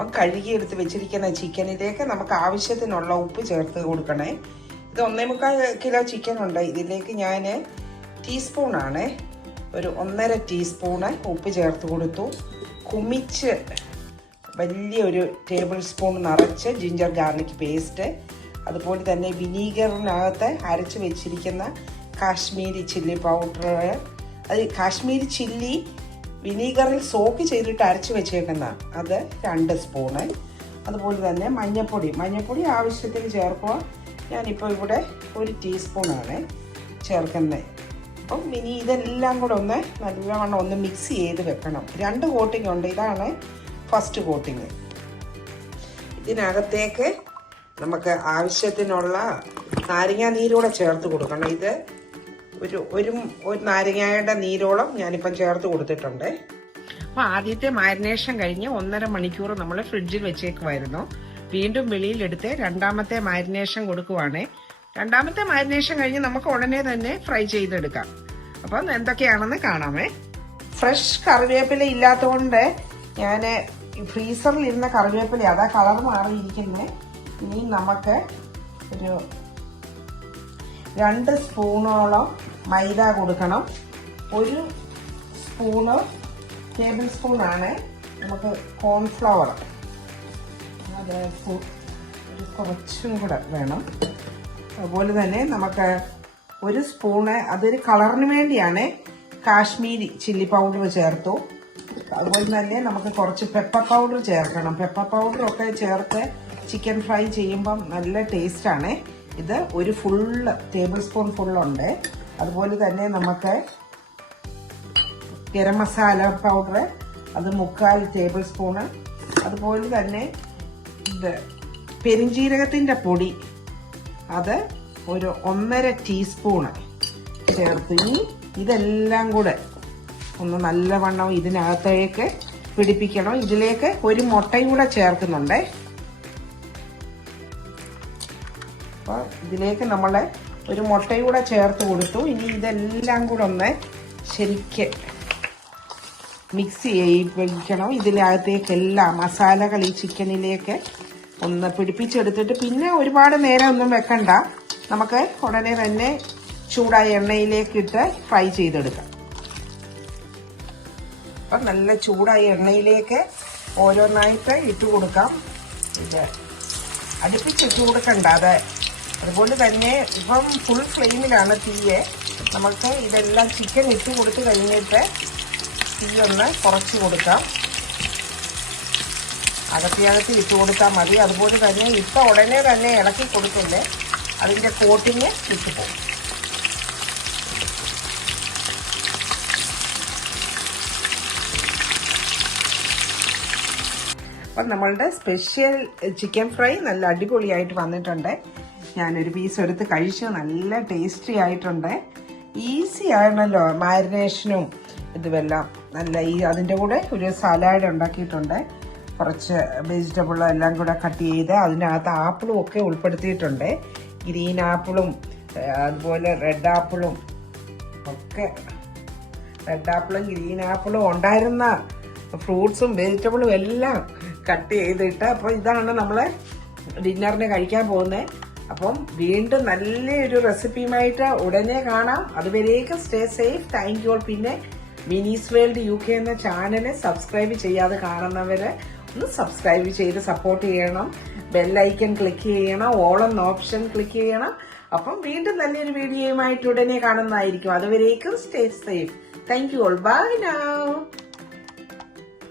അപ്പം കഴുകിയെടുത്ത് വെച്ചിരിക്കുന്ന ചിക്കനിലേക്ക് നമുക്ക് ആവശ്യത്തിനുള്ള ഉപ്പ് ചേർത്ത് കൊടുക്കണേ. ഇത് 1.25 കിലോ ചിക്കൻ ഉണ്ട്. ഇതിലേക്ക് ഞാൻ ടീസ്പൂണാണ്, ഒരു 1.5 ടീസ്പൂണ് ഉപ്പ് ചേർത്ത് കൊടുത്തു. കുമിച്ച് വലിയൊരു ടേബിൾ സ്പൂൺ നിറച്ച് ജിഞ്ചർ ഗാർലിക് പേസ്റ്റ്, അതുപോലെ തന്നെ വിനീഗറിനകത്ത് അരച്ച് വെച്ചിരിക്കുന്ന കാശ്മീരി ചില്ലി പൗഡർ, അത് കാശ്മീരി ചില്ലി വിനീഗറിൽ സോക്ക് ചെയ്തിട്ട് അരച്ച് വെച്ചേക്കുന്ന അത് 2 സ്പൂണ്. അതുപോലെ തന്നെ മഞ്ഞൾപ്പൊടി ആവശ്യത്തിന് ചേർക്കുക. ഞാനിപ്പോൾ ഇവിടെ 1 ടീസ്പൂണാണ് ചേർക്കുന്നത്. അപ്പം ഇനി ഇതെല്ലാം കൂടെ ഒന്ന് നല്ലവണ്ണം ഒന്ന് മിക്സ് ചെയ്ത് വെക്കണം. 2 കോട്ടിംഗ് ഉണ്ട്. ഇതാണ് ഫസ്റ്റ് കോട്ടിങ്. ഇതിനകത്തേക്ക് നമുക്ക് ആവശ്യത്തിനുള്ള നാരങ്ങാ നീരൂടെ ചേർത്ത് കൊടുക്കണം. ഇത് ഒരു നാരങ്ങയുടെ നീരോളം ഞാനിപ്പം ചേർത്ത് കൊടുത്തിട്ടുണ്ട്. അപ്പോൾ ആദ്യത്തെ മാരിനേഷൻ കഴിഞ്ഞ് 1.5 മണിക്കൂർ നമ്മൾ ഫ്രിഡ്ജിൽ വെച്ചേക്കുമായിരുന്നു. വീണ്ടും വെളിയിലെടുത്ത് രണ്ടാമത്തെ മാരിനേഷൻ കൊടുക്കുവാണ്. രണ്ടാമത്തെ മാരിനേഷൻ കഴിഞ്ഞ് നമുക്ക് ഉടനെ തന്നെ ഫ്രൈ ചെയ്തെടുക്കാം. അപ്പം എന്തൊക്കെയാണെന്ന് കാണാമേ. ഫ്രഷ് കറിവേപ്പില ഇല്ലാത്തതുകൊണ്ട് ഞാൻ ഫ്രീസറിൽ ഇരുന്ന കറിവേപ്പില അതാ കളർ മാറിയിരിക്കുന്നത്. ഇനി നമുക്ക് ഒരു 2 സ്പൂണോളം മൈദ കൊടുക്കണം. 1 ടേബിൾ സ്പൂണാണ് നമുക്ക് കോൺഫ്ലവർ, അത് കുറച്ചും കൂടെ വേണം. അതുപോലെ തന്നെ നമുക്ക് 1 സ്പൂണ്, അതൊരു കളറിന് വേണ്ടിയാണ്, കാശ്മീരി ചില്ലി പൗഡർ ചേർത്തു. അതുപോലെ തന്നെ നമുക്ക് കുറച്ച് പെപ്പർ പൗഡർ ചേർക്കണം. പെപ്പർ പൗഡറൊക്കെ ചേർത്ത് ചിക്കൻ ഫ്രൈ ചെയ്യുമ്പം നല്ല ടേസ്റ്റാണ്. ഇത് ഒരു ടേബിൾ സ്പൂൺ ഫുള്ളുണ്ട്. അതുപോലെ തന്നെ നമുക്ക് ഗരം മസാല പൗഡർ, അത് 3/4 ടേബിൾ സ്പൂണ്. അതുപോലെ തന്നെ ഇത് പെരിഞ്ജീരകത്തിൻ്റെ പൊടി, അത് ഒരു 1.5 ടീസ്പൂണ് ചേർത്ത് ഇതെല്ലാം കൂടെ ഒന്ന് നല്ലവണ്ണം ഇതിനകത്തേക്ക് പിടിപ്പിക്കണം. ഇതിലേക്ക് 1 മുട്ടയും കൂടെ ചേർക്കുന്നുണ്ട്. അപ്പോൾ ഇതിലേക്ക് നമ്മൾ 1 മുട്ടയും കൂടെ ചേർത്ത് കൊടുത്തു. ഇനി ഇതെല്ലാം കൂടെ ഒന്ന് ശരിക്ക് മിക്സ് ചെയ്യിപ്പിക്കണം. ഇതിനകത്തേക്ക് എല്ലാ മസാലകൾ ഈ ചിക്കനിലേക്ക് ഒന്ന് പിടിപ്പിച്ചെടുത്തിട്ട് പിന്നെ ഒരുപാട് നേരം ഒന്നും വെക്കണ്ട, നമുക്ക് ഉടനെ തന്നെ ചൂടായ എണ്ണയിലേക്കിട്ട് ഫ്രൈ ചെയ്തെടുക്കാം. അപ്പം നല്ല ചൂടായ എണ്ണയിലേക്ക് ഓരോന്നായിട്ട് ഇട്ട് കൊടുക്കാം. ഇത് അടുപ്പിച്ചിട്ട് കൊടുക്കണ്ട. അതുപോലെ തന്നെ ഇപ്പം ഫുൾ ഫ്ലെയിമിലാണ് തീയെ. നമുക്ക് ഇതെല്ലാം ചിക്കൻ ഇട്ട് കൊടുത്ത് കഴിഞ്ഞിട്ട് തീ ഒന്ന് കുറച്ച് കൊടുക്കാം. അകത്തി ഇട്ട് കൊടുത്താൽ മതി. അതുപോലെ തന്നെ ഇപ്പം ഉടനെ തന്നെ ഇളക്കി കൊടുത്തില്ലേ, അതിൻ്റെ കോട്ടിങ് ഇട്ട് പോകും. അപ്പം നമ്മളുടെ സ്പെഷ്യൽ ചിക്കൻ ഫ്രൈ നല്ല അടിപൊളിയായിട്ട് വന്നിട്ടുണ്ട്. ഞാനൊരു പീസ് എടുത്ത് കഴിച്ചു. നല്ല ടേസ്റ്റി ആയിട്ടുണ്ട്. ഈസി ആണല്ലോ മാരിനേഷനും ഇതുമെല്ലാം. നല്ല അതിൻ്റെ കൂടെ ഒരു സലാഡ് ഉണ്ടാക്കിയിട്ടുണ്ട്. കുറച്ച് വെജിറ്റബിളും എല്ലാം കൂടെ കട്ട് ചെയ്ത് അതിനകത്ത് ആപ്പിളും ഒക്കെ ഉൾപ്പെടുത്തിയിട്ടുണ്ട്. ഗ്രീൻ ആപ്പിളും അതുപോലെ റെഡ് ആപ്പിളും ഒക്കെ, റെഡ് ആപ്പിളും ഗ്രീൻ ആപ്പിളും ഉണ്ടായിരുന്ന ഫ്രൂട്ട്സും വെജിറ്റബിളും എല്ലാം കട്ട് ചെയ്തിട്ട്. അപ്പോൾ ഇതാണ് നമ്മൾ ഡിന്നറിന് കഴിക്കാൻ പോകുന്നത്. അപ്പം വീണ്ടും നല്ലൊരു റെസിപ്പിയുമായിട്ട് ഉടനെ കാണാം. അതുവരേക്കും stay safe. Thank you all. പിന്നെ മിനീസ് വേൾഡ് UK എന്ന ചാനൽ സബ്സ്ക്രൈബ് ചെയ്യാതെ കാണുന്നവർ ഒന്ന് സബ്സ്ക്രൈബ് ചെയ്ത് സപ്പോർട്ട് ചെയ്യണം. ബെല്ലൈക്കൺ ക്ലിക്ക് ചെയ്യണം. ഓൾ എന്ന ഓപ്ഷൻ ക്ലിക്ക് ചെയ്യണം. അപ്പം വീണ്ടും നല്ലൊരു വീഡിയോയുമായിട്ട് ഉടനെ കാണുന്നതായിരിക്കും. അതുവരേക്കും stay safe. Thank you all. Buy now.